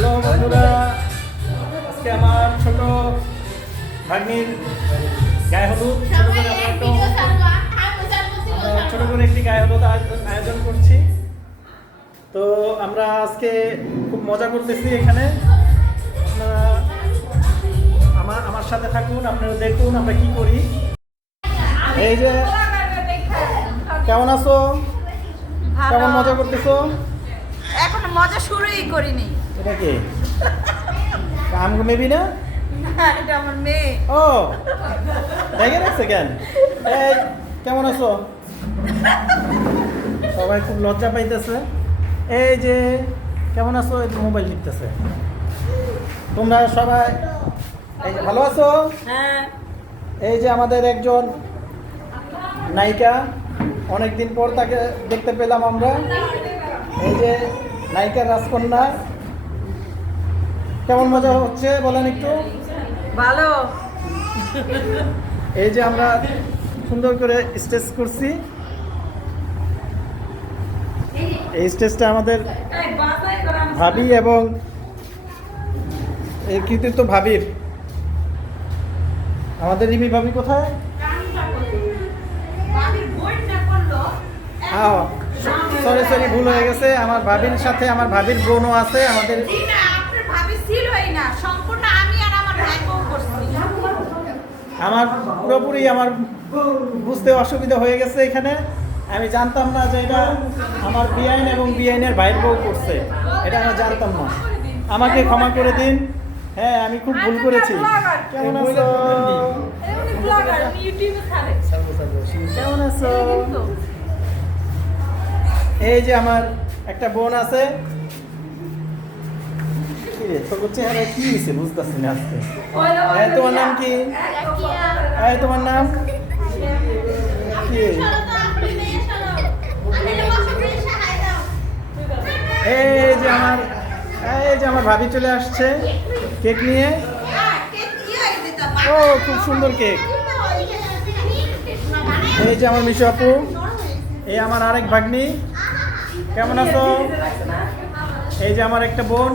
Hello বন্ধুরা, আজকে আমার ছোট ভাগ্নির গায়ে হলুদ ছোট করে একটি গায়ে হলুদ আয়োজন করছি। তো আমরা আজকে খুব মজা করতেছি এখানে। আপনারা আমার সাথে থাকুন, আপনারা দেখুন আমরা কি করি। এই যে কেমন আছো, কেমন মজা করতেছো? এখন মজা শুরুই করিনি। এটা কি আমগো মেবি না? এটা আমার মেয়ে। ও দেখে রাখছে কেন? এই কেমন আছো? সবাই খুব লজ্জা পাইতেছে। এই যে কেমন আছো? এই মোবাইল টিপতেছে। তোমরা সবাই এই যে ভালো আছো? হ্যাঁ। এই যে আমাদের একজন নায়িকা, অনেকদিন পর তাকে দেখতে পেলাম আমরা। এই যে নায়িকা রাজকন্যা, কেমন মজা হচ্ছে বলেন একটু? ভালো। এই যে আমরা সুন্দর করে স্টেজ করছি। এই স্টেজটা আমাদের ভাবি এবং এই কৃতিত্ব ভাবির। আমাদের রিমি ভাবি কোথায়? সরি ভুল হয়ে গেছে। আমার ভাবির সাথে আমার ভাবির বোনও আছে আমাদের। আমার পুরোপুরি আমার বুঝতে অসুবিধা হয়ে গেছে এখানে। আমি জানতাম না যে এটা আমার বিআইন এবং বিআইনের ভাইয়ের বউ করছে, এটা আমি জানতাম না। আমাকে ক্ষমা করে দিন। হ্যাঁ, আমি খুব ভুল করেছি। কেমন আছো? কেমন আছো? এই যে আমার একটা বোন আছে। তোর চেহারা কি হয়েছে বুঝতেছি না আজকে। তোমার নাম কি? তোমার নাম কি? এই যে আমার ভাবি চলে আসছে কেক নিয়ে। ও খুব সুন্দর কেক। এই যে আমার মিশু আপু, এই আমার আরেক ভাগ্নি। কেমন আছো? এই যে আমার একটা বোন।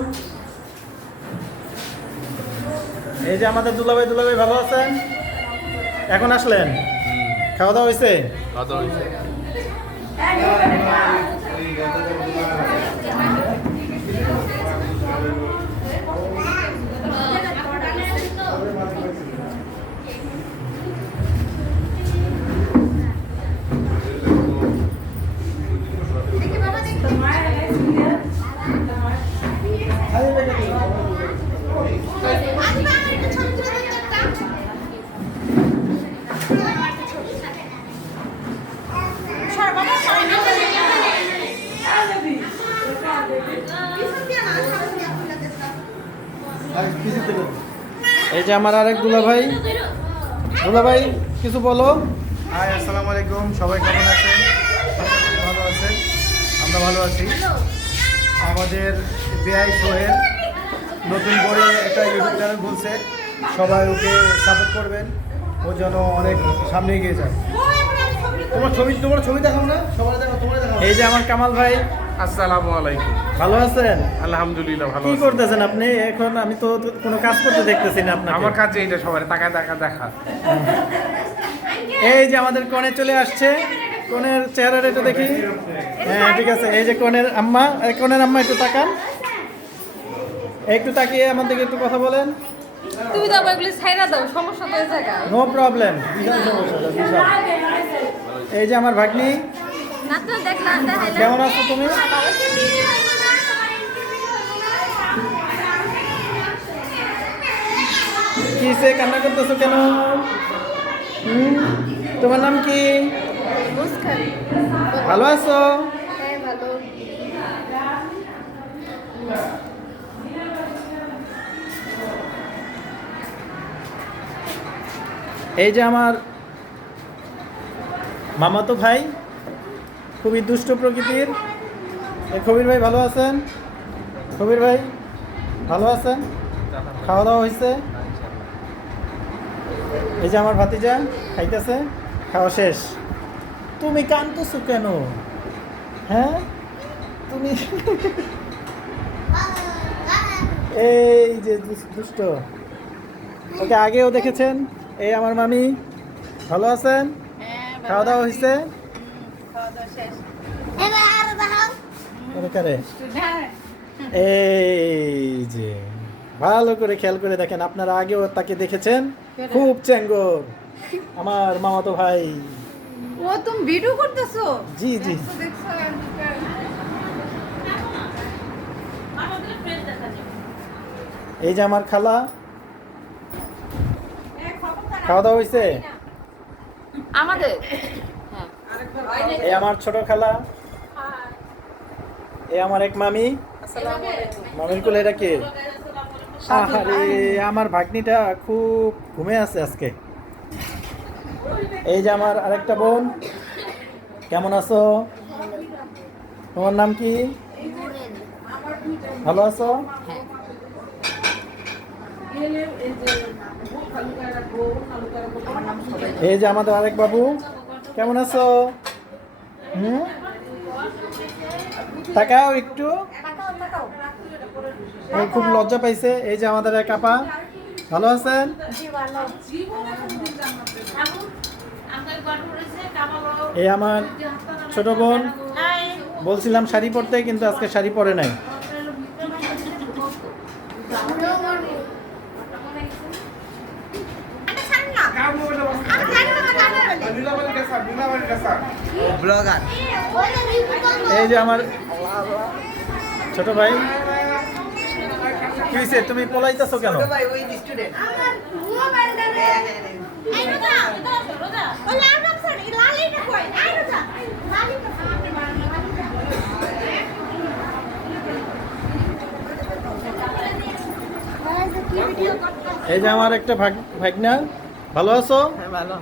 এই যে আমাদের দুলাভাই ভালো আছেন? এখন আসলেন? খাওয়া দাওয়া হয়েছে? এই যে আমার আরেক দুলাভাই কিছু বলো। হাই, আসসালামু আলাইকুম। সবাই কেমন আছেন? ভালো আছেন? আমরা ভালো আছি। আমাদের বিআই সোহেল নতুন করে একটা ইউটিউব চ্যানেল খুলছে, সবাই ওকে সাপোর্ট করবেন, ও যেন অনেক সামনে এগিয়ে যায়। তোমার ছবি দেখাও না, সবাই দেখাও, তোমরা দেখাও। এই যে আমার কামাল ভাই। আসসালামু আলাইকুম। ভালো আছেন? আলহামদুলিল্লাহ ভালো কি আছি। করতেছেন আপনি এখন? আমি তো কোনো কাজ করতে দেখতেছি না আপনাকে। আমার কাছে এটা সবাই দেখা। এই যে আমাদের কনে চলে আসছে। কনের চেহারাটা একটু দেখি। হ্যাঁ ঠিক আছে। এই যে কনের আম্মা একটু তাকান, একটু তাকিয়ে আমার দিকে একটু কথা বলেন। তুমি তো আবার এগুলো ছাইরা দাও, সমস্যা তো এই জায়গায়। নো প্রবলেম, বিশাল সমস্যা বিশাল। এই যে আমার ভাগ্নি। না তো দেখ না দেখাইলা। কেমন আছো তুমি? কিসে কান্না করতেছো কেন? তোমার নাম কি? মুস্কান। ভালো আছো? হ্যাঁ ভালো। এই যে আমার মামাতো ভাই, খুবই দুষ্ট প্রকৃতির। কবির ভাই ভালো আছেন? কবির ভাই ভালো আছেন? খাওয়া দাওয়া হয়েছে? এই যে আমার ভাতিজা খাইতেছে, খাওয়া শেষ। তুমি কাঁদতেছো কেন? হ্যাঁ তুমি এই যে দুষ্ট, ওকে আগেও দেখেছেন। এই আমার মামি, ভালো আছেন? খাওয়া দাওয়া হয়েছে? এবারে এই যে ভালো করে খেয়াল করে দেখেন, আপনারা আগেও তাকে দেখেছেন, খুব চেঙ্গর আমার মামাতো ভাই। ও তুমি ভিডিও করতেছো? জি জি। এই যে আমার খালা, খাওয়া দাওয়া হয়েছে? আমাদের এই আমার ছোট খালা, এই আমার এক মামি। মামির কোলে এটা কে? আরে আমার ভাগ্নিটা খুব ঘুমে আছে আজকে। এই যে আমার আরেকটা বোন, কেমন আছো? তোমার নাম কি? ভালো আছো? এই যে আমাদের আরেক বাবু, কেমন আছো? তাকাও একটু, ও খুব লজ্জা পাইছে। এই যে আমাদের এক আপা, ভালো আছেন? এই আমার ছোট বোন, বলছিলাম শাড়ি পরতে, কিন্তু আজকে শাড়ি পরে নাই। এই যে আমার ছোট ভাই, কি হয়েছে? তুমি পলাইতেছো কেন? এই যে আমার একটা ভাগনা, ভালো আছো? ভালো।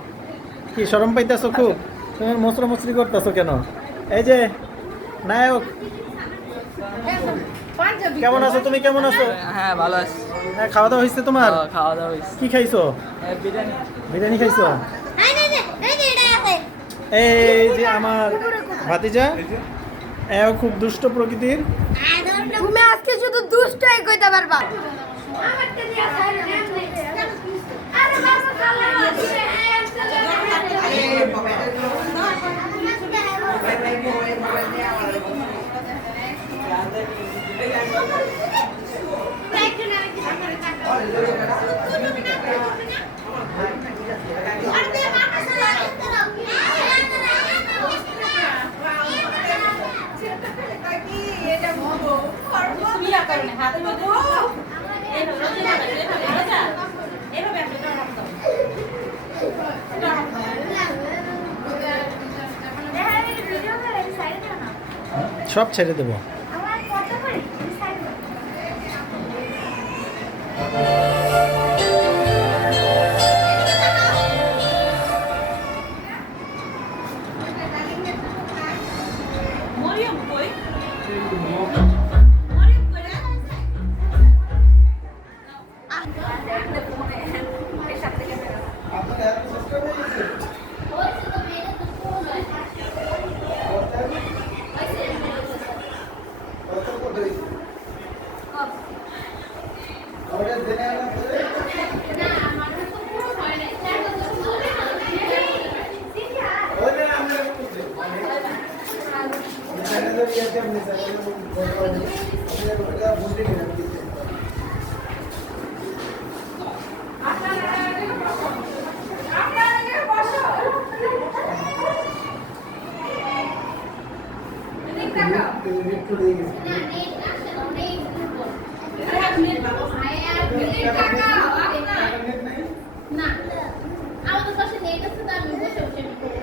কি শরম পাইতেছো খুব? তুমি মশরা মশরি করতেছো কেন? এই যে নায়ক, কেমন আছো তুমি? কেমন আছো? হ্যাঁ ভালো আছি। হ্যাঁ, খাওয়া দাওয়া হয়েছে তোমার? খাওয়া দাওয়া হয়েছে। কি খাইছো? বিরিয়ানি। বিরিয়ানি খাইছো? এই যে আমার ভাতিজা, এও খুব দুষ্ট প্রকৃতির। তুমি আজকে শুধু দুষ্টই কইতে পারবা। সব ছেড়ে দেবো।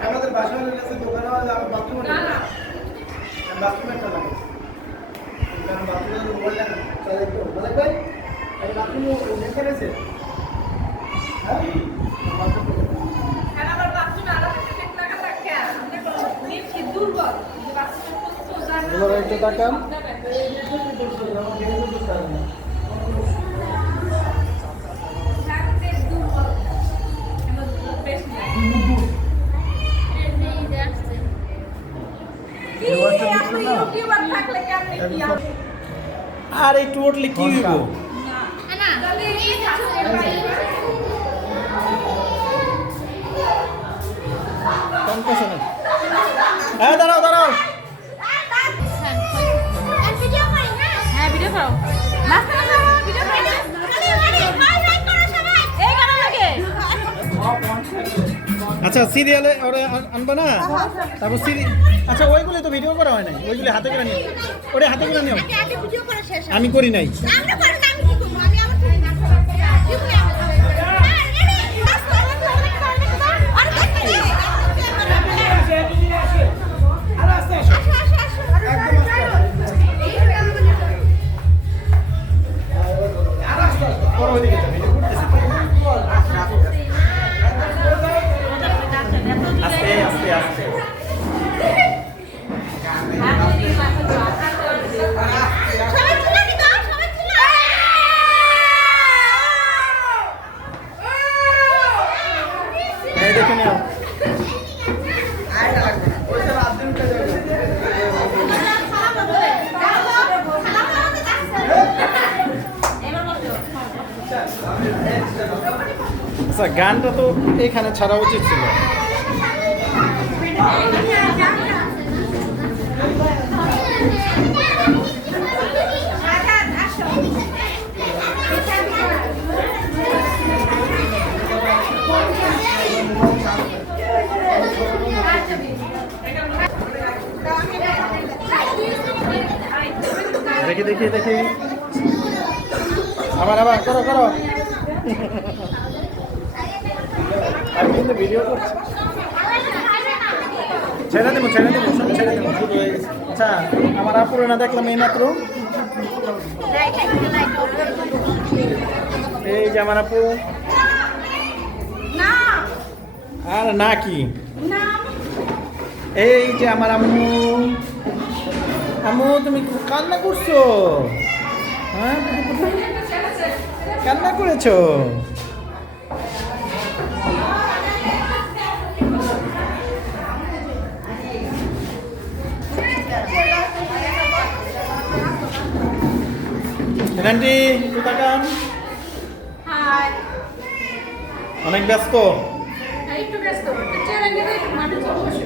আমাদের বাসায় কাছে দোকানে বাথরুম বাথরুমেরটা লাগে, কারণ বাথরুমের মোবাইল না চলে তো বলে ভাই এই বাথরুম দেখে গেছে। হ্যাঁ আমার বাথরুমে আলাদা টিকেট লাগা লাগে আমরা কোনো নিচে দুর্বল বাথরুমে একটু তাকান। আর একটু উঠলে কি হইব? টানতেছে না। হ্যাঁ দাঁড়াও দাঁড়াও। হ্যাঁ ভিডিও করো নাস্তা ভিডিও করো এই কেন লাগে আচ্ছা সিরিয়ালে ওরে আনবা না? তারপর আচ্ছা ওইগুলো তো ভিডিও করা হয় নাই, ওইগুলো হাতে করে নিও, ওরে হাতে করে নিও। আমি করি নাই। আস্তে আস্তে আস্তে। এই দেখে নিও। আচ্ছা গানটা তো এখানে ছাড়া উচিত ছিল। দেখি দেখি দেখি, আবার আবার করো করো। আমি কিন্তু ভিডিও করছি। ছেড়ে দেবো সব ছেড়ে দেবো, শুরু হয়ে গেছে। আচ্ছা আমার আপুরে না দেখলাম এই মাত্র। এই যে আমার আপু। আর না কি, এই যে আমার আম্মু। আম্মু তুমি কান্না করছো? হ্যাঁ কান্না করেছো? আন্টি একটু তাকান। অনেক ব্যস্ত। একটু ব্যস্ত চেয়ারে নিয়ে একটু মাঠে চলে বসো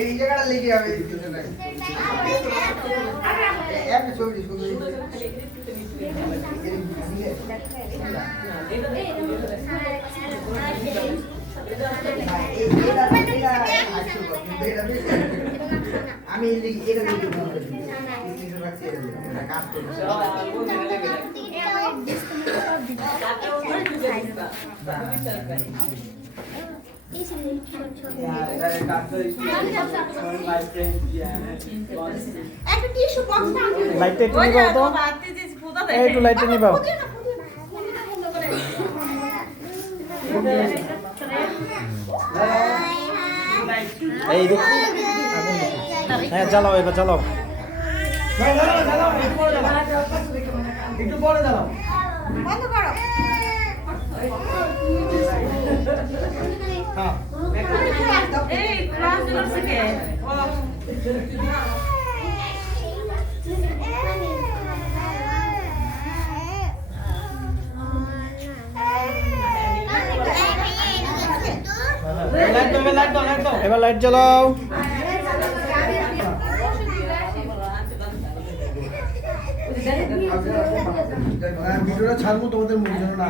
এই জায়গাটা লেগে যাবে আমি এটা কাজ করছি লাইটটা একটু নিবাও তো, একটু লাইটটা নিবাও। এই দেখ হ্যাঁ জ্বালাও এবার জ্বালাও একটু পরে দাঁড়াও বন্ধ করো হ্যাঁ এই ক্লাস দিলো থেকে ও এবার লাইট জ্বালাও ভিডিওটা ছাড়বো তোমাদের মুখ যেন না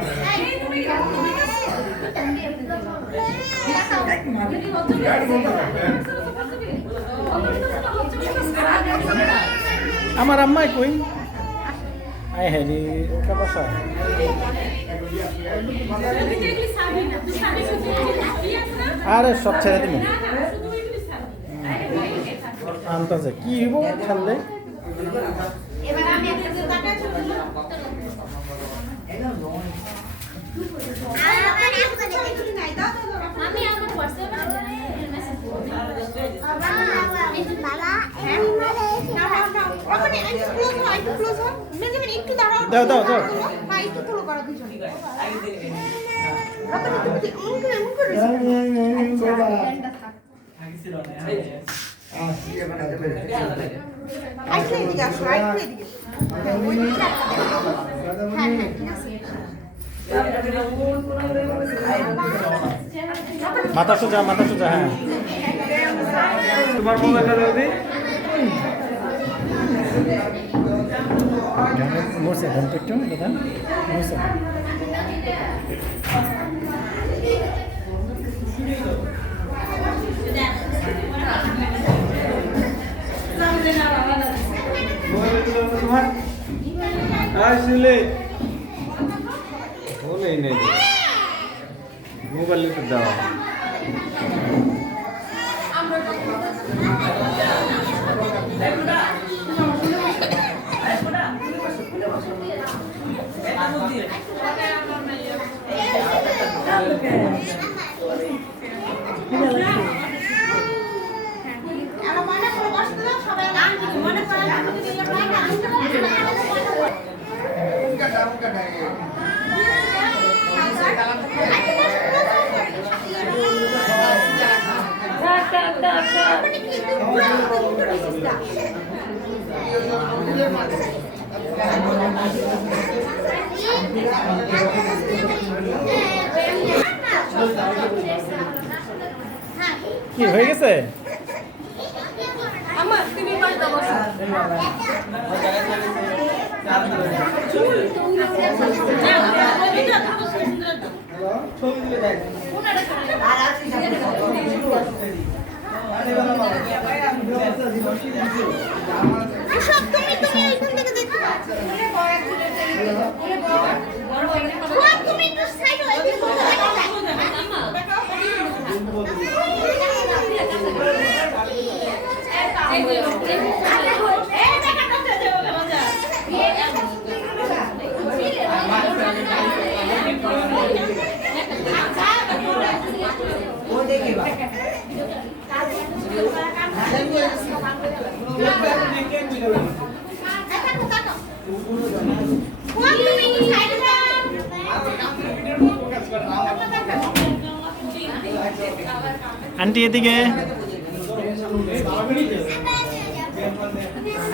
দেখা আমার আম্মাই কই আয় হ্যাঁ রে ওটা বসা আরে সব ছেড়ে দিন আনতাছে কি হইব ছাড়লে এবার আমি একটা যে টাকা ছিল আমি আমার হোয়াটসঅ্যাপে মেসেজ করব বাবা দাও দাও দাও মাথা সোজা হ্যাঁ তোমার মোবাইলটা দাও দি মোরসে দেন তো একটু এটা দেন মোরসে তোমার আসলে বলেই নেই মোবাইল একটু দাও কি হয়ে গেছে আমার তুমি পাশ দাও ছবি তুলে দেখ আর আসি সব তুমি এইখান থেকে দেখতে পাচ্ছ তুমি একটু সাইড হয়ে আন্টি এদিকে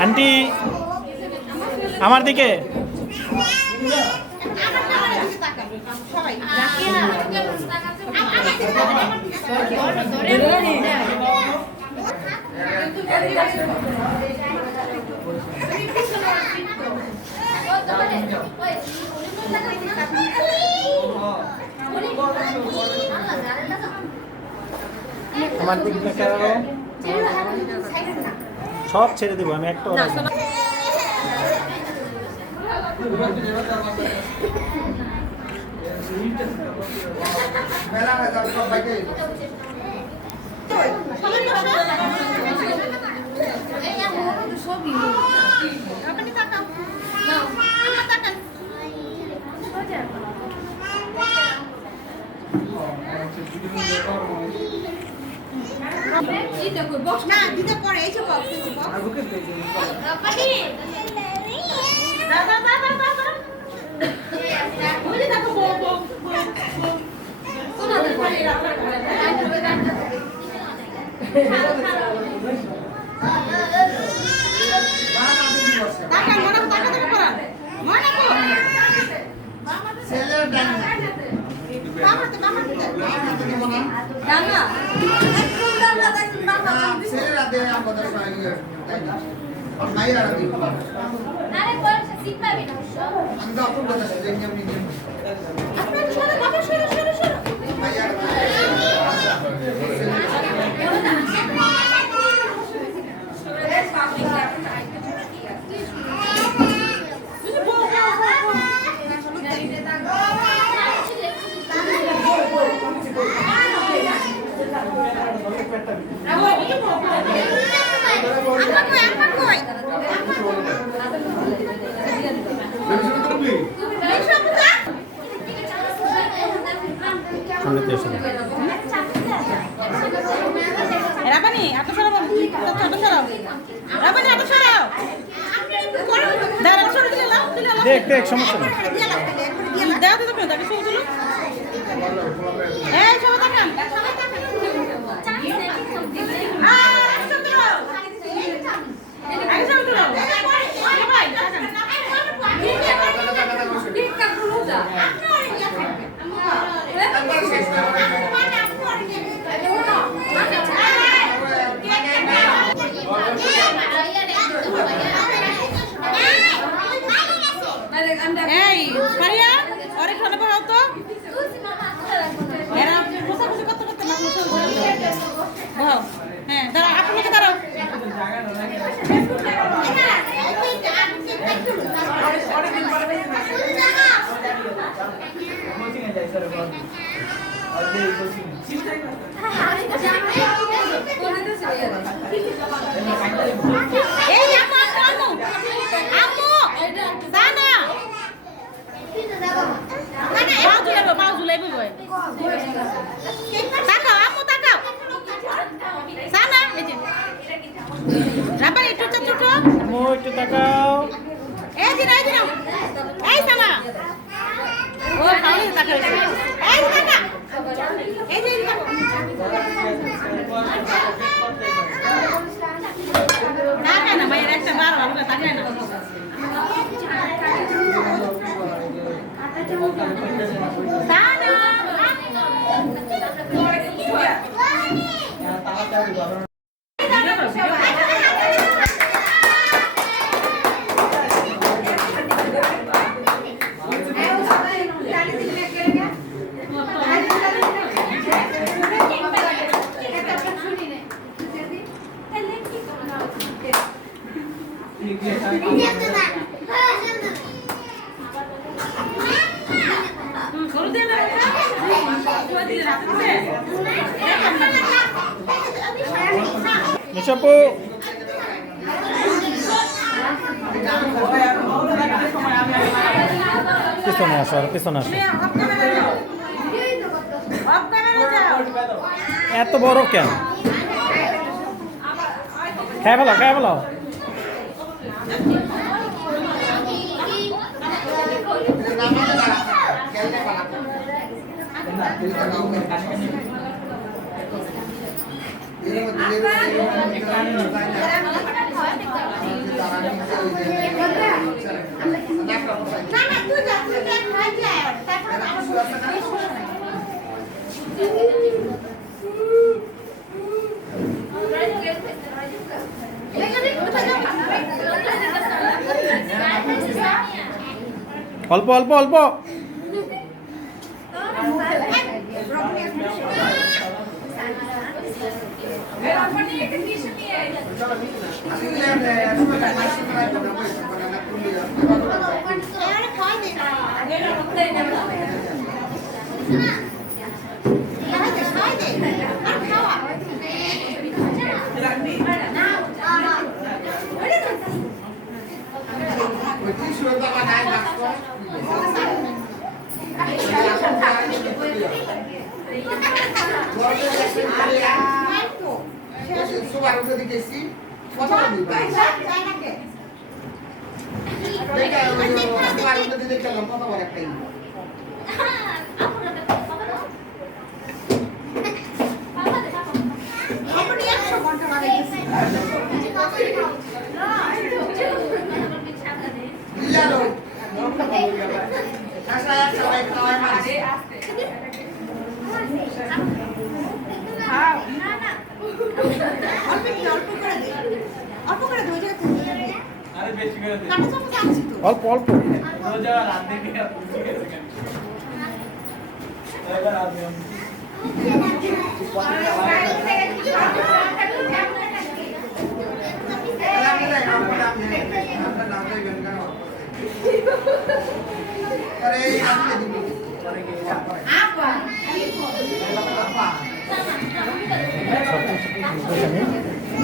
আন্টি আমার দিকে আমার দিকে তাকাও সব ছেড়ে দেবো আমি একটা মেলা হয়ে যাবে সবাইকে না দিতে পরে এই যে বক্স ছেলের ডান ছেলের হাতে আমাদের মায়ের হাতে আমি তো অপর কথা যেমনি মায়ের রাবানি এত সরাও ছোট সরাও রাবানি এত সরাও দাঁড়াও সরে দিলে লাও দিলে লাও দেখ দেখ সমস্যা নেই দাও দিতে পারো তাকে ছবি তুলো এই সবাই তাকান এই ফারিয়া অনেক খানা পাও তো এরা কোথা কোথা কত কত না বাহ হ্যাঁ দাঁড়া আপনাকে দাঁড়াও এই আমু আমু আমু সানা পাও ঝুলাইবে বই তাকাও আমু তাকাও সানা এই যে রাবার একটু ছোট ছোট মো একটু তাকাও এই যে এই সানা ও খালি তাকাও এই তাকা এই যে তাকায় না ভাইয়ের একটা বার ভালো করে তাকায় না নিশাপু পিছনে আসো আর পিছনে আসো এত বড় কেন খাই ফেলাও অল্প অল্প অল্প সবার উঠে দিতেছি কথা বলি দেখা ওই সবার উঠে দিতে গেলাম কথা বলা একটাই দিলালো আসলে সবাই খাওয়ায় মাছ অল্প করে ধরে যাচ্ছে আরে বেশি করে দে কাটা চামচ আনছি তো অল্প অল্প রোজা রাত থেকে বুঝে গেছে কেন এবার আমি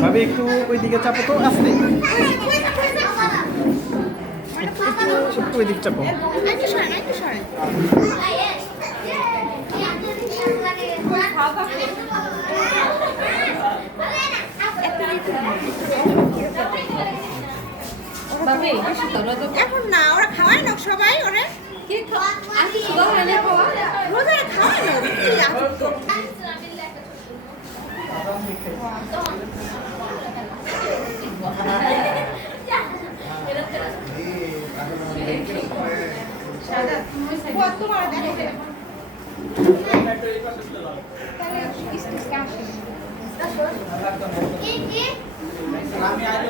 ভাবি একটু ওই দিকে চাপো তো আস্তে একটু ওই দিকে চাপো একটু সরেন একটু সরেন এখন না ওরা খাওয়ায় না সবাই ওরা রোজারে খাওয়ায় না তোমার দেখো আমি আজ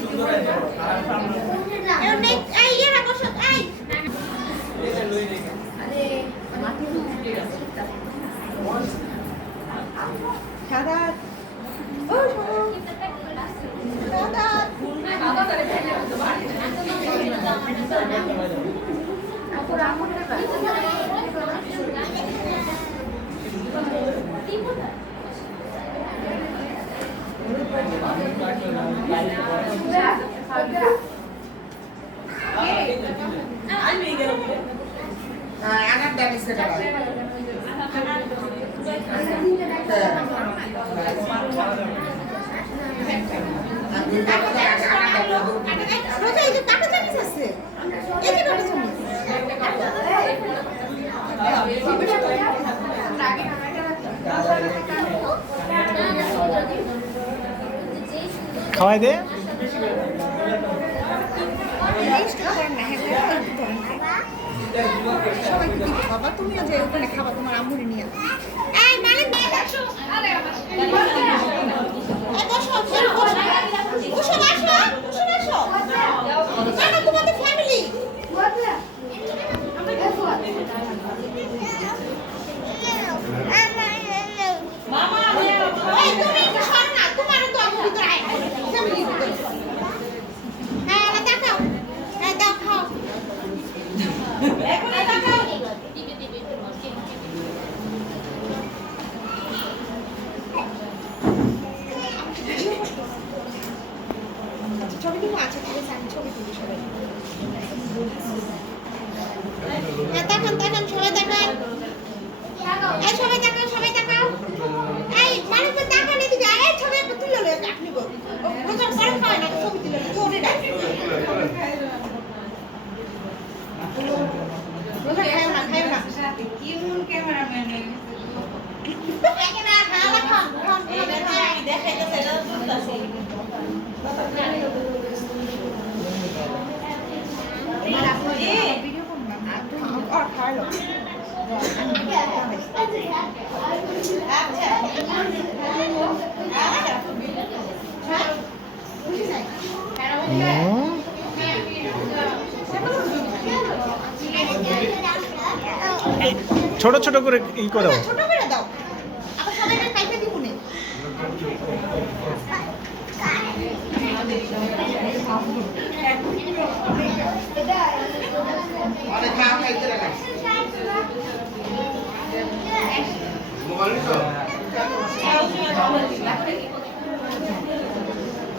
সুন্দর আছে সাদা আনার দামি সেটা রোজা এই যে কাটা চামচ আছে এই যে কাটা চামচ খাওয়াই দে সবাইকে দিতে বাবা তুমিও যে ওখানে খাবা তোমার আম্মুরে নিয়ে এই নালে নিয়ে আসো আরে বসো বসো বসো না তোমাদের ফ্যামিলি মামা ওই তুমি সর না তোমারও তো আম্মু ভিতরে আয় ফ্যামিলি ভিতরে হ্যাঁ না দেখাও হ্যাঁ দেখাও এখন দেখাও ছবি তুলো আছে ঠিক আছে আমি ছবি তুলি সবাই দেখান দেখান সবাই দেখান এই সবাই দেখাও এই মানুষ দেখান এদিকে এই ছবি একটু তুলে লো আপনি গো রোজার পরে খাওয়ায় না ছবি তুলে লো জোরে ডাক রোজা খায় না কি মন ক্যামেরাম্যান দেখাইতেছে এটা বুঝতাছি ভিডিও করব না আর খাইলো ছোট ছোট করে ই করো ছোট করে দাও আবার সবাইকে খাইতে দিব না অনেক খাওয়া খাইতে লাগে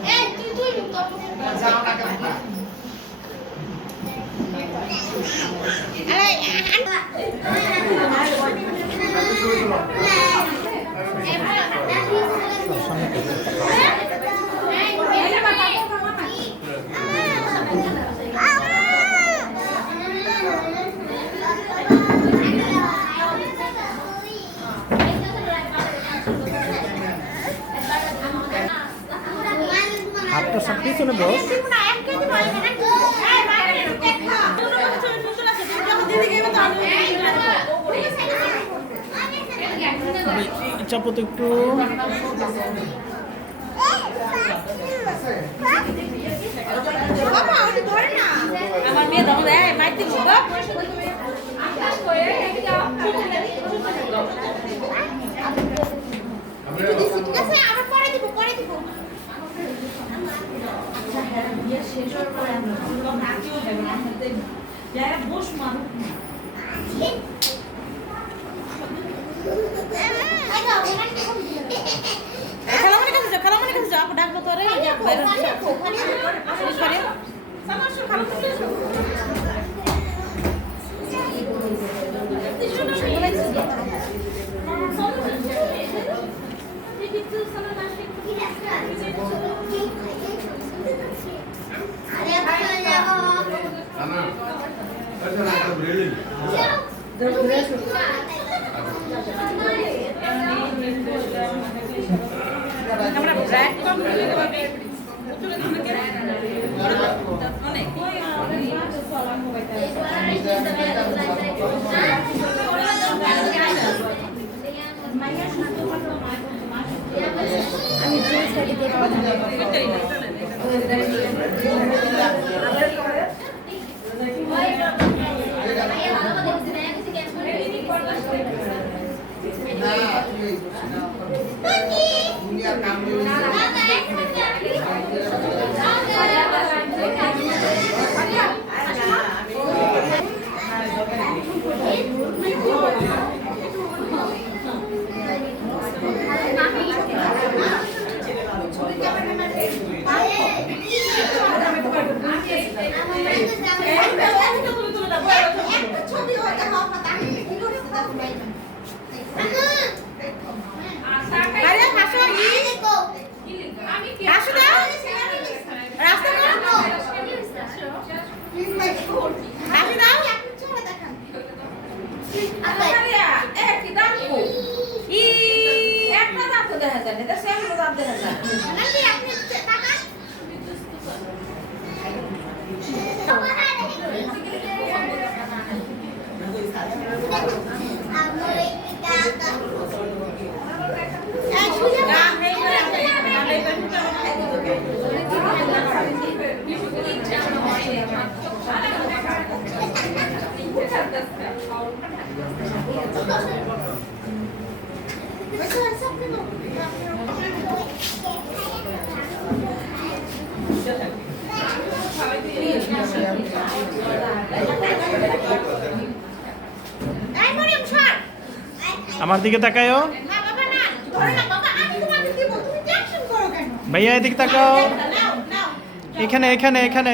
এই তুই যাও না কেন আরে কেন বস? দিব না, এক কেজি বলে না। এই বাইরে দেখা। সুন্দর আছে। তুমি যখন দিদি গেবে তো আমি চাপো তো একটু। বাবা ওটা ধরে না। আমার মেয়ে দাও রে, মাইতে দিব। ঠিক আছে, আবার পরে দিব, পরে দিব। খালামণির কাছে যাও, খালামণির কাছে যাও, আপু ডাকবো তোরে। বাইরে আমরা ব্র্যাক কম করে দেব। দুনিয়ার কাম ছবি হতে হবে তাকে কি করতে দাও আরে হাসো হাসো দাও রাস্তা করো হাসো দাও ছবি দেখান আচ্ছা একটি দাম ই একটা দাম তো দেখা যায় এটা সেম দাম দেখা যায় নাকি আপনি টাকা আমার দিকে তাকায়ও। ভাইয়া এদিকে তাকাও। এখানে এখানে এখানে।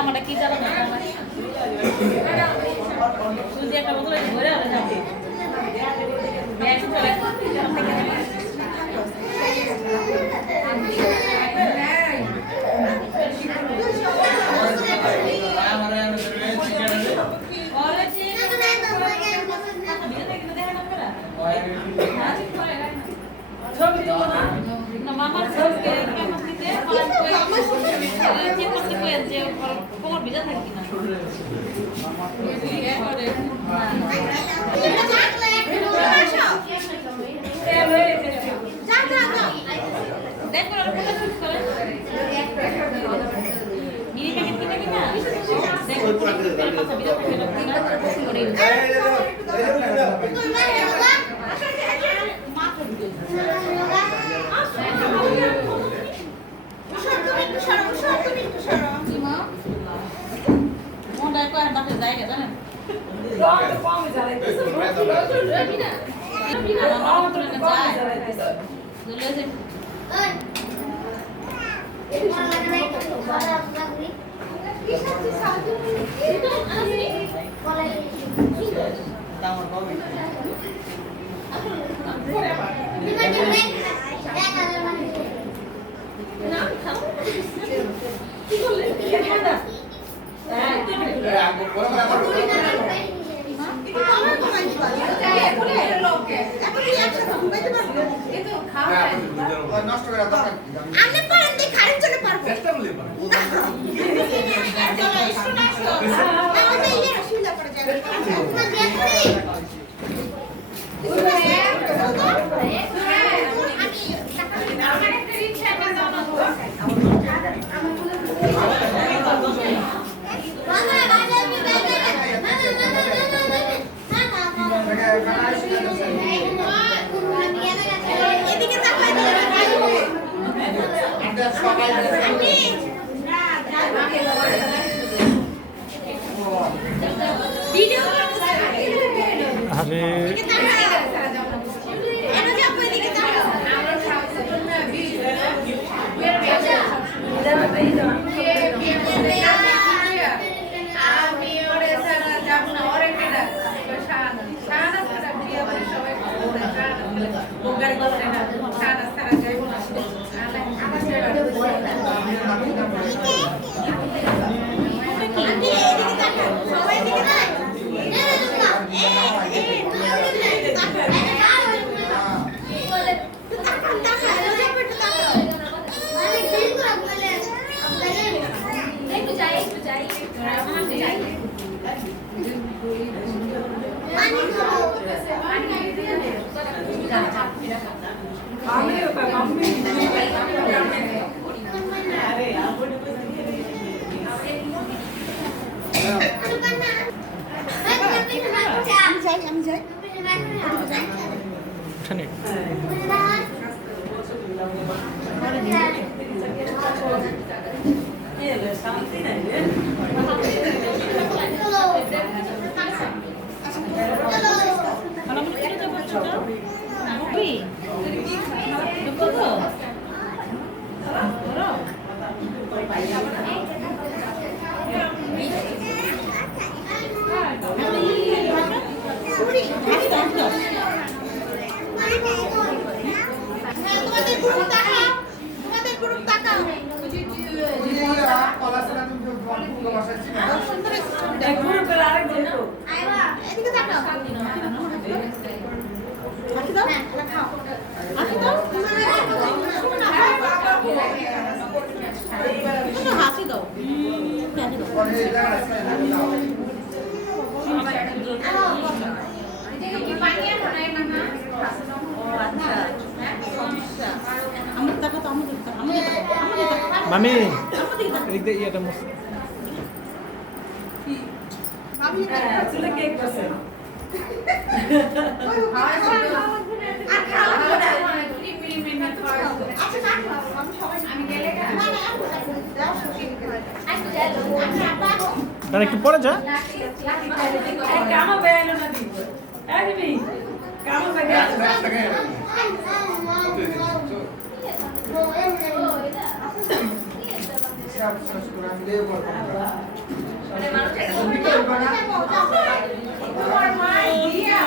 আমার কি জানো না তুই একটা বদলে ঘুরে আলো যাবে মামার যে কোমর ভিজা থাকি না জায়গা জানেন দাম হবে নষ্ট করে দরকার কি? আমি পারেন দি খাড়ি চলে পারবো চেষ্টা করলে পারে। চলো শোনা আমাদের ইয়ে সুবিধা করে যাবে তোমার বিয়ে করে আমার একটা রিকশা একটা দাও না এদিকে তাকাই আমরা সবাই ভিডিও আরে এদিকে তাকাও এনো যাবো এদিকে তাকাও আমি ওরে ছাড়া যাব না ওরে কেডা শাহানা ছাড়া বিয়ে করে সবাই ওরে শাহানা গাড়ি করে না শাহানা ছাড়া যাইব না আমার ছেড়ে আন্টি এদিকে তাকাও সবাই এদিকে তাকাও আমি যাই ওখানে তোমাদের গ্রুপ তাকাও তোমাদের গ্রুপ তাকাও সুন্দর এদিকে তাকাও হাসি দাও হাসি দাও হাসি দাও আমাদের তাকাও তো আমাদের মামি এদিক দিয়ে ইয়েটা মুছ চলে কেক বসে তার একটু পরে যা কামা বেয়ালো না দিব আসবি কামা বেয়ালো তোমার মা দিয়া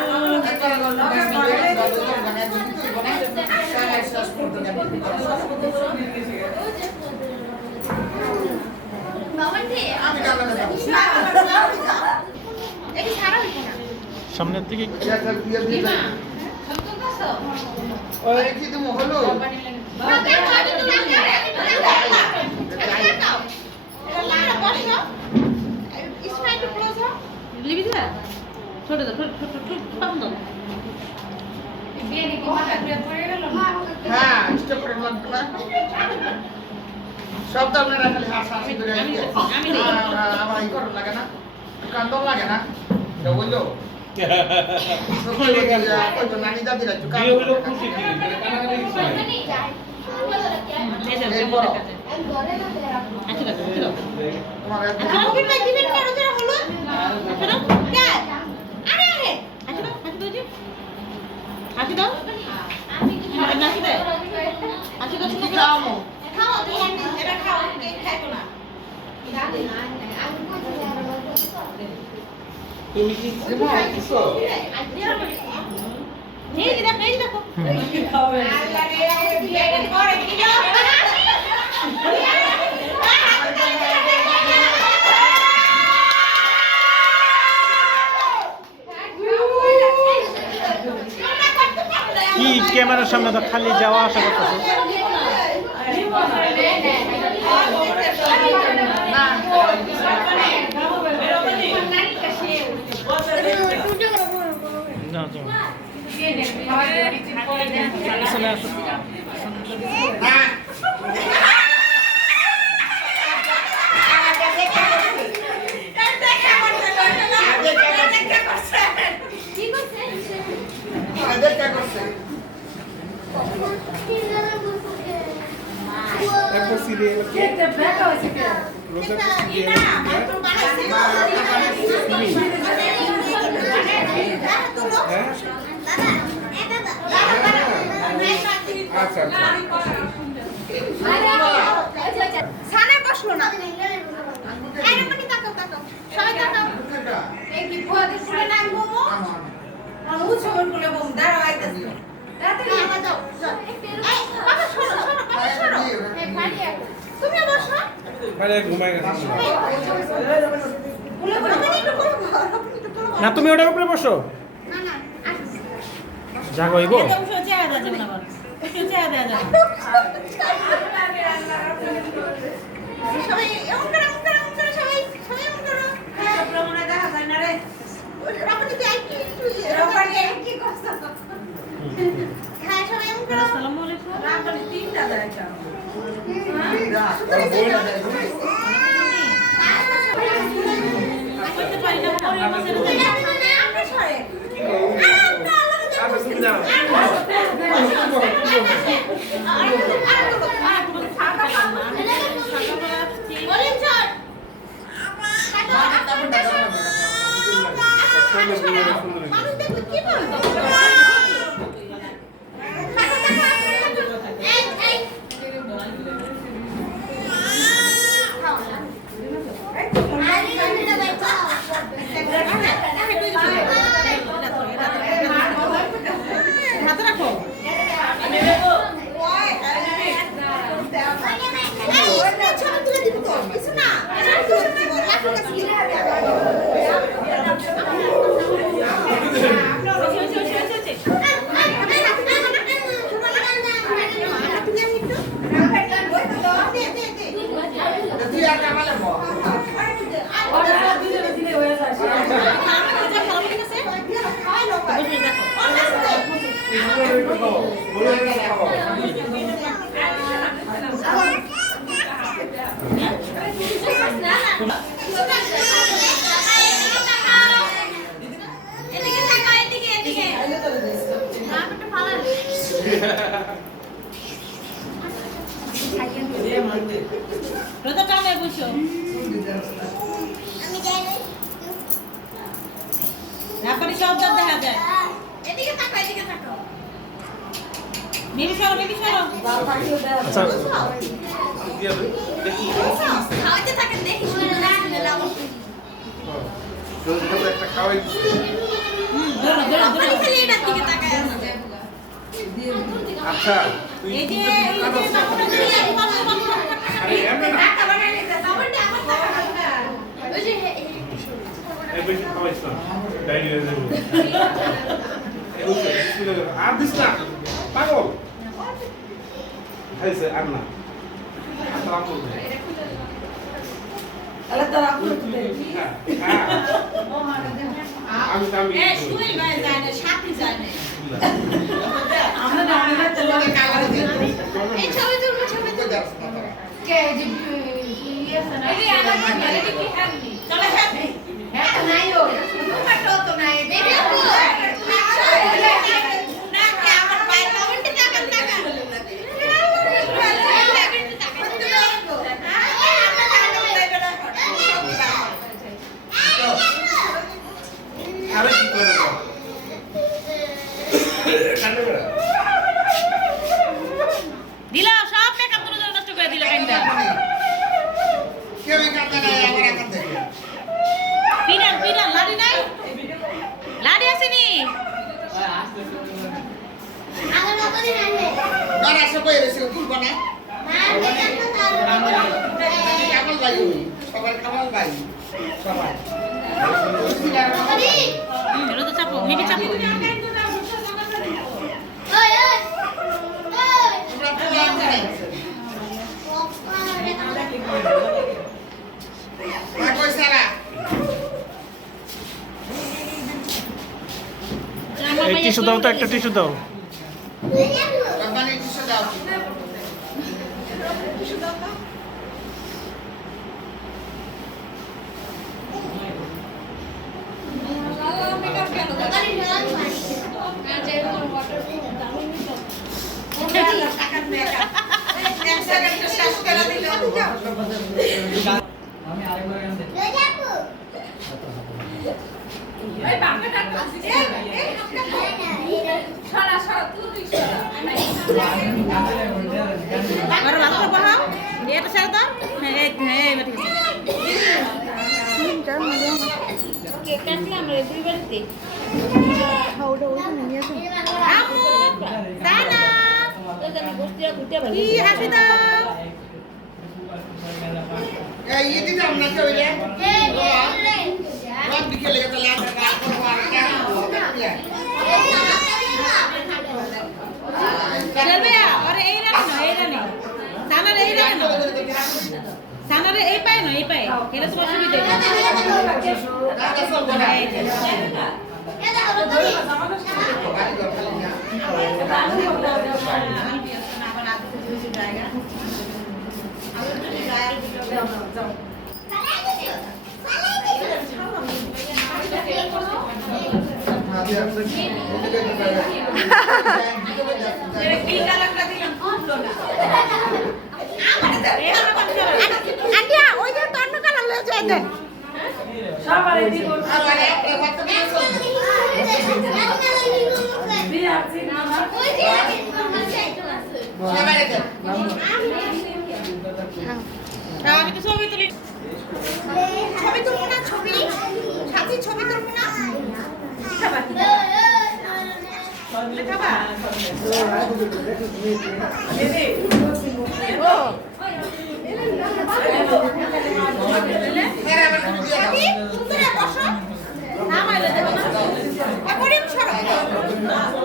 সামনের দিকে হলো ছোট হ্যাঁ স্টপ করে লাগবে না সব তো আপনারা খালি হাসি করে আমার ই করার লাগে না কান্দন লাগে না এটা বললো নানি দাদিরা একটু বিয়ে হলো খুশি দিন কানাকানি কিছু নাই তোমার তুমি কি কিছু এই যে দেখো, এই যে দেখো। আল্লাহ রে, বিয়েটা করে দিল। কি ক্যামেরার সামনে তো খালি যাওয়া আসা করতেছে। না, যাও। পিছনে আসো। সানে বসলো না। আরে মনি তাকাও তাকাও। সবাই তাকাও। এই কি ফুয়াদের ফুলে নাম মোমো? যাও, যাও। এই, বাবা শোনো, শোনো, বাবা শোনো। এই বাড়ি আসো। তুমি বসো। ঘুমাই গেছে। বলে বলে একটু করে বলো, একটু করে বলো। না, তুমি ওটার উপরে বসো। না না, আসো। জাগো হইবো। সবাই এমন করো, এমন করো, এমন করো, সবাই, সবাই এমন করো। রাপনি তুই আই কি হ্যাঁ, সবাই এমন করো। মানুষ দেখলে কি বলবো? এই, এই। হাতে রাখো। ছবি তুলে দিবি তো কিছু না ছবি তুলে দিব লাফু কাছে তুই আর কামালে বল রোজা কামে বসো আমি যাই রাপারি সব দাঁত দেখা যায় এদিকে তাকাও এদিকে তাকাও বেবি সরো আচ্ছা, খাওয়াতে থাকেন দেখি শুনে না একটা খাওয়াই ধরো খালি এটার দিকে তাকায় আছে আচ্ছা এই যে আর দিস না পাগল খাইছে আর না আমি এ শুই ভাই যায় না সাথী যায় না এই ছবি তুলবো ছবি তুলবো কে যে এই আলাদা কি হারনি চলে হ্যাঁ নাই ও টমেটো তো নাই বেবি আপু না কে আমার পায়ের কমেন্টে তাকান তাকান আরে কি করে দিলা সব মেকআপ করে নষ্ট করে দিলা কাইন্ডা কেউ কাটতে নাই আমার কাটতে পিরান লাড়ি নাই লাড়ি আসেনি আর আসা কই রইছিল তুলব না কামাল ভাই সবার কামাল ভাই সবাই এটা তো চাপো মেবি চাপো তোমরা পোলা নাই কই সারা এই টিস্যু দাও তো, একটা টিস্যু দাও। বাবানে কিছু দাও আরে লাগা বাহাও এটা ছেড়ে দাও হ্যাঁ হ্যাঁ এবার ঠিক আছে কেক কাটলাম রে দুই বাড়িতে আম্মু সানা তো জানি বসতিয়া ঘুরতে পারি কি হাসি দাও এই ইদি দাম না কই রে রাত বিকেলে গেছে লাখ টাকা করব আর চলবে আরে এই রানি সানারে এই রানি সানারে এই পায় না এই পায় এটা তোমার সুবিধা দাদা চলবো না আন্টিয়া ওই যে তন্ন কালার লয়ে যায় দেন সবাই দিব আর আরে একটা কথা দিয়ে চলবে বিয়াছি না সবাই রেখে আমি তো ছবি তুলি ছবি তুলবো না ছবি সাথী ছবি তুলবো না খাবা খাবা ও মেরে আমার দিয়ে দাও সাথী তুমি বসো না মাইলে দেব না একদম সরো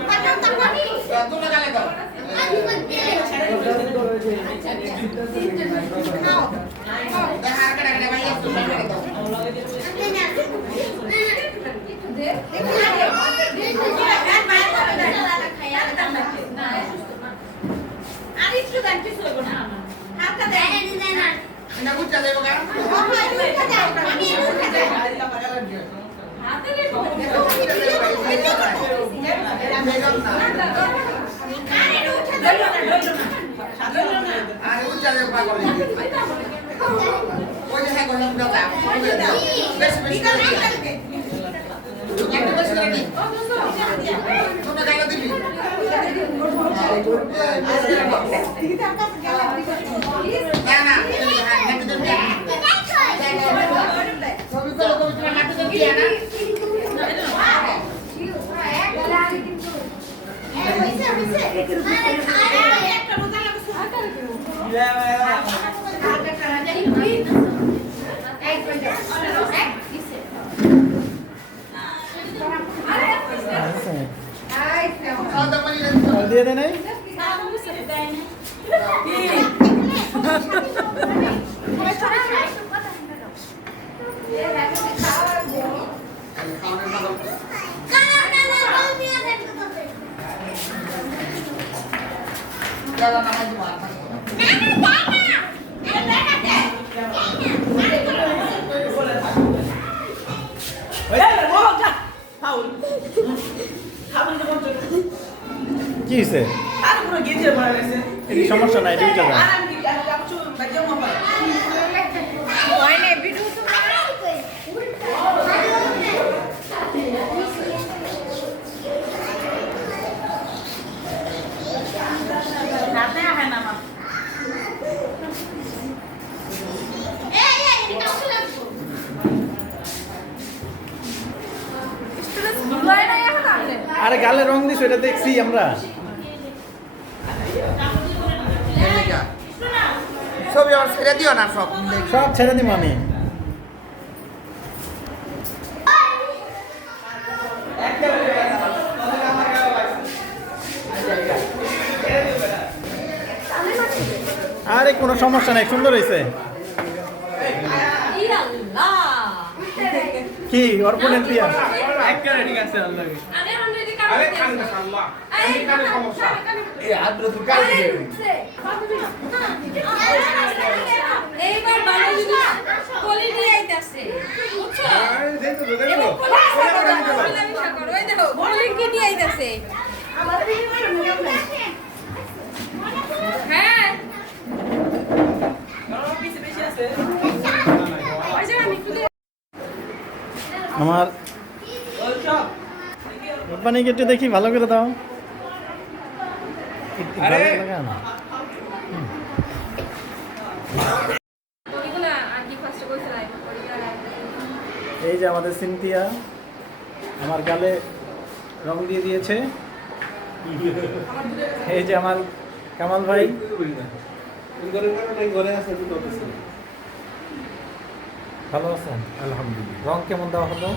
তাকাও তাকাও তোমরা গালে দাও নাও দেখার করে করে ভাই একটু মেরে দাও আর একটু দেন কিছু হইব না হাতটা দেন না বুঝা দেবো গা আমি উঠে যাই আরে বুঝা দেবো পাগল ওই যে হ্যাঁ গো দাদা বেশ বেশ একটু বেশি করে নি তোমরা গালে দিবি না না হাতে ধরে ছবি করে কবি তোমার হাতে ধরে দিয়া না একটা রোজা লাগছে খাওয়া দাওয়া মানে দিয়ে দে নাই দাদা নামাজ মার কি হয়েছে? এটি সমস্যা নাই, এটি উঠে যায়। আর আরে গালে রং দিছো এটা দেখছি আমরা। ছবি আমার ছেড়ে দিও না সব সব ছেড়ে দিব আমি। আরে কোনো সমস্যা নাই, সুন্দর হয়েছে। কি অর্পণের বিয়া? ঠিক আছে আল্লাহ আরে কানে সাল্লাহ আমি কানে সমস্যা এই আদ্র তুই কানে এইবার ভালো যদি কলি দিয়ে আইতাছে বুঝছো আরে দেখ তো দেখ এবার তো মিলামিশা করো ওই দেখো কলি কি দিয়ে আইতাছে হ্যাঁ ওই যে আমি একটু আমার কোম্পানি কেটে দেখি, ভালো করে দাও। একটু ভালো লাগা না। কলিগুলা আর কি ফার্স্টে কইছিলাম কলিগুলা এই যে আমাদের সিনথিয়া আমার গালে রং দিয়ে দিয়েছে। এই যে আমার কামাল ভাই, ভালো আছেন? আলহামদুলিল্লাহ। রং কেমন দেওয়া হলো?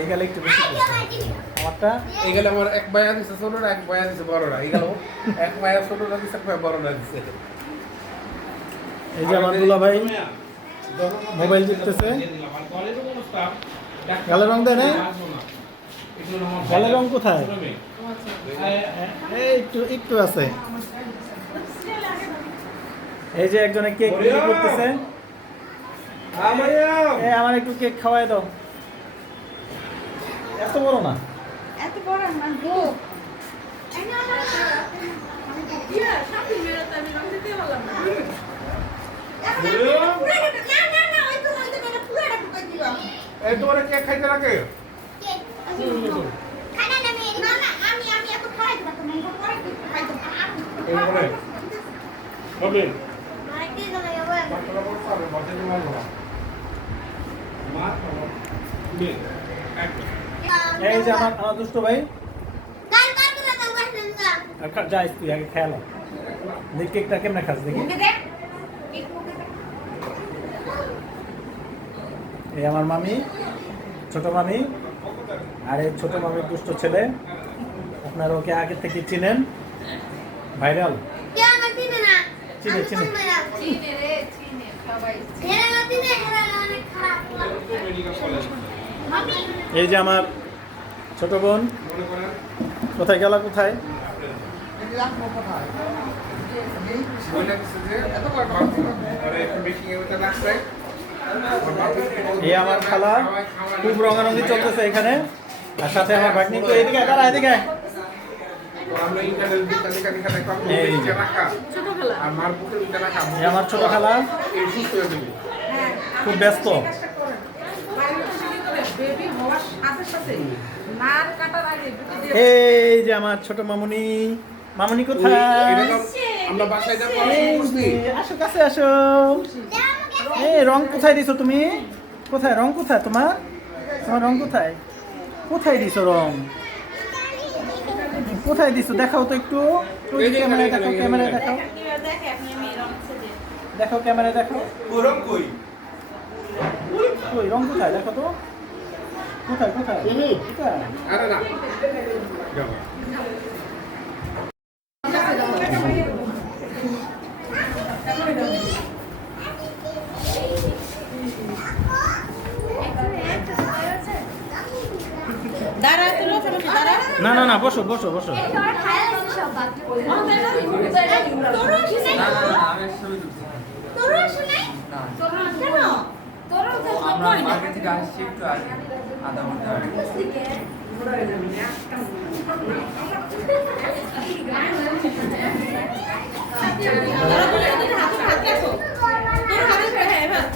এই গালে একটু বেশি করছে। আমারটা এগুলো আমার এক ভাইয়া দিছে ছোটরা, এক ভাইয়া দিছে বড়রা। এগুলো এক ভাইয়া ছোটরা দিছে, এক ভাইয়া বড়রা দিছে। এই যে আমার দুলা ভাই মোবাইল টিপতেছে। গালে রং দেয় নাই? গালে রং কোথায়? এই একটু একটু আছে। এই যে একজনে কেক বিক্রি করতেছে। এই আমার একটু কেক খাওয়াই দাও। এত বড় না। এত বড় না গো। ইয়া সাথে মেরে তো আমি রং দিতে পারলাম না না ওই তো পুরোটা ঢুকাই দিল। এই তোমার কে খাইতে রাখে? খানা না আমি এত খাই দিবা তুমি পরে খাই দিবা। এই বলে হবে আর কি জানা যাবে? বাচ্চারা বলছে আমি বাচ্চা তোমার বলা মা নে এই যে আমার দুষ্ট ভাই। কাল করে দাও বসলেন না। আর যাই তুই আগে খেয়াল দেখ কেকটা কেমনে খাস দেখি। মুখে দেখ। এই আমার মামি, ছোট মামি, আর এই ছোট মামির দুষ্ট ছেলে। আপনারা ওকে আগে থেকে চিনেন, ভাইরাল। কে আমার চিনে না? চিনে চিনে। চিনে রে চিনে সবাই এরা না চিনে এরা অনেক খারাপ। মামি এই যে আমার ছোট বোন। মনে করেন কোথায় গেল? কোথায়? বইলা দিছে যে এত কয় আরে একটু বেশি এতে লাগছে। এই আমার খালা, খুব রঙারঙি চলতেছে এখানে। আর সাথে আমার ভাগ্নি। তো এদিকে দাঁড়া, এদিকে আয়। তো আমরা ইন্টারনেট দিতে দিতে কম এই নিচে রাখা ছোট খেলা আর মার বুকের ভিতরে রাখা এই আমার ছোট খালা, এই সুস্থ হয়ে যাবে। হ্যাঁ খুব ব্যস্ত। বেবি হওয়ার সাথে সাথে নার কাটার আগে দুটো দিয়ে এই যে আমার ছোট মামুনি। মামুনি কোথায়? এরকম আমরা বাসায় যাব এই যে, আসো কাছে আসো। এই রং কোথায় দিছো তুমি? কোথায় রং? কোথায় তোমার? তোমার রং কোথায়? কোথায় দিছো রং? কোথায় দিছো দেখাও তো একটু। ক্যামেরায় দেখাও, ক্যামেরায় দেখাও। দেখে আপনি আমি রং ছেড়ে দেখাও, ক্যামেরায় দেখাও। ওরম কই কই রং কোথায় দেখো তো। কোথায় কোথায়? কোথায়? আরে না যাও দাঁড়া তো লোক সমস্যা দাঁড়া না না না, বসো বসো বসো। না না না, আমি ছবি তুলছি না। আমরা মার্কেট থেকে আসছি একটু আগে, আধা ঘন্টা আগে।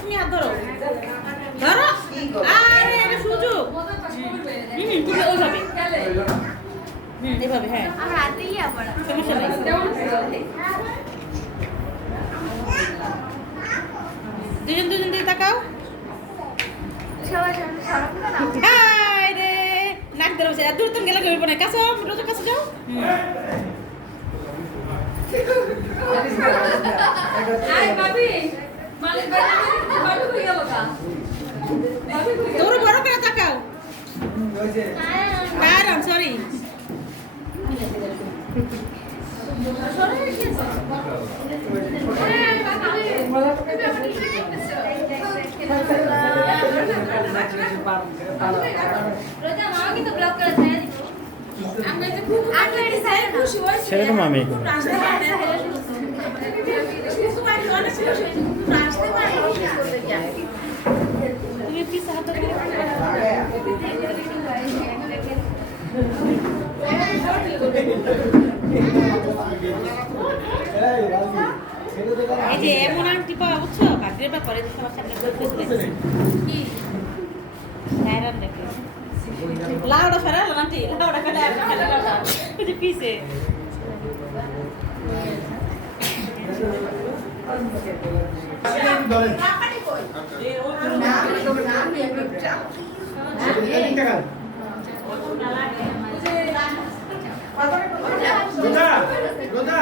তুমি হাত ধরো ধরো আরে এটা সুযোগ তুমি ওইভাবে এভাবে হ্যাঁ সমস্যা নেই দুজন দুজন দিয়ে তাকাও হাই রে নাক ধরো কাছে রোজার কাছে যাও তোর বড় করে তাকাও কারণ সরি সেরকম আমি তুমি কি সাহায্য এই যে এমন আংটি পাওয়া বুঝছো ভাগ্যের ব্যাপারে যে সবার সামনে করতে কি গায়রাম দেখে লাউডা ফেরা লান্টি লাউডা ফেরা ফেরা লাউডা ওই যে পিছে রোজা রোজা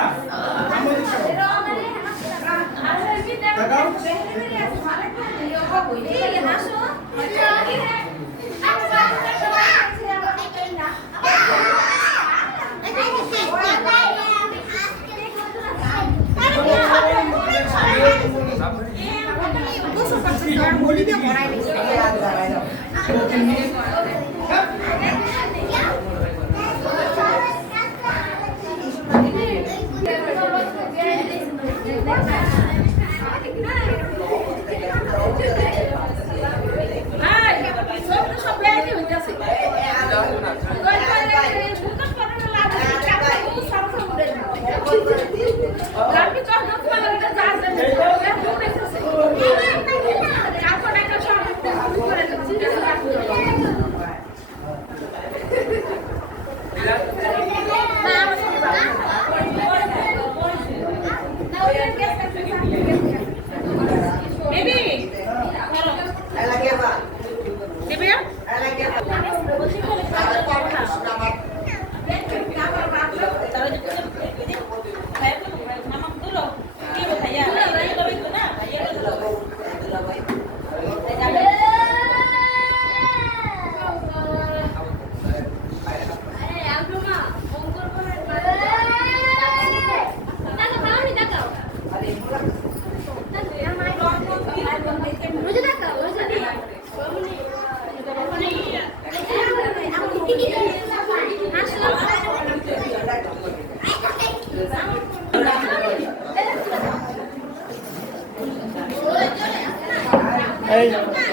এই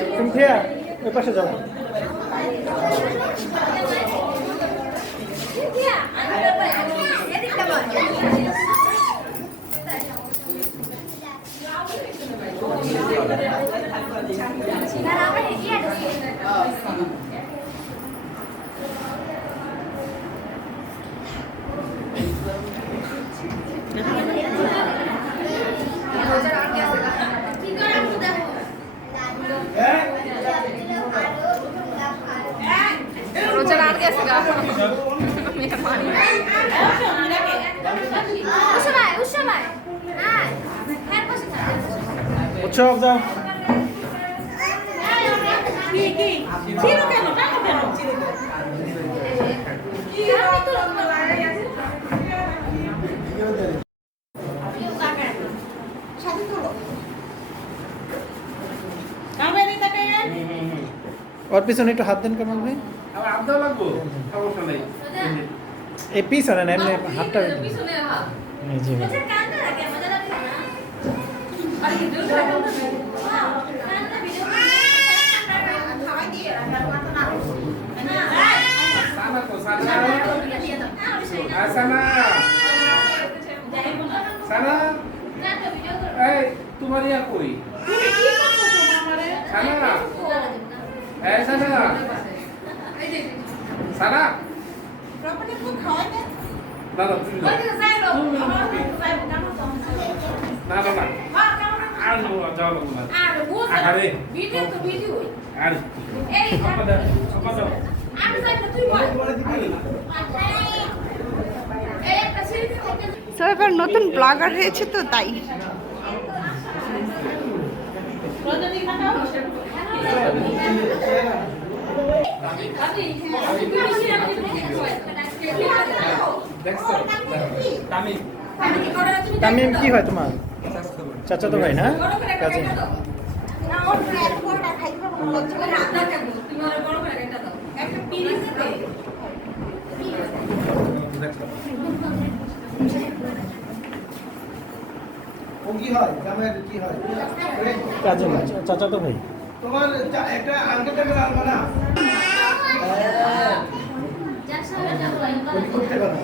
তুমি ঠিক ওই পাশে যাও রোজার আর গেছে গা উৎসব যাও ওর পিছনে একটু হাত দেন কেমন ভাই আবার আপ দেওয়া লাগবো সমস্যা নাই এই পিছনে না এমনি হাতটা এই যে সানা তো সানা সানা সানা এই তোমার ইয়া কই সানা এই সানা সানা না না তুমি না না না না আর না যাও না আরে ভিডিও তো ভিডিও আরে এই আপা দাও আমি যাইতে তুই বল এই একটা সিঁড়ি থেকে তো এবার নতুন ব্লগার হয়েছে তো তাই তামিম কি হয় তোমার চাচাতো ভাই না কাজে ও কি হয় গ্রামের কি হয় কাজে না চাচাতো ভাই তোমার একটা আঙ্কেল টাঙ্কেল আনবা না করতে পারো